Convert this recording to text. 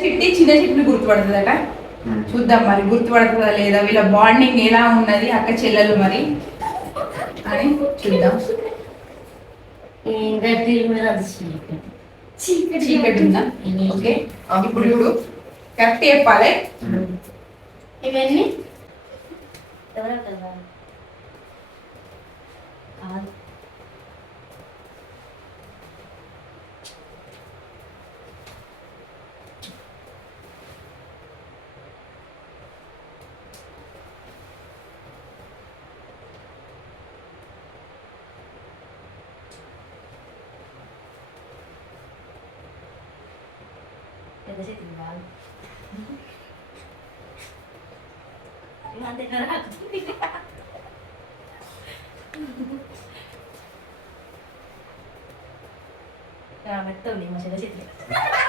చిట్టి చిన్న చిట్టుని గుర్తుపడుతుందట చూద్దాం మరి గుర్తుపడుతుందా లేదా? వీళ్ళ బాండింగ్ ఎలా ఉన్నది? అక్క చెల్లెలు మరి? అని చూద్దాం. చీకటి. ఉందా? ఓకే. ఇప్పుడు ఇప్పుడు కరెక్ట్ చెప్పాలి. ఇవన్నీ? kasi timbang. 300 na lang ako Salamat to, lima sila si Tita.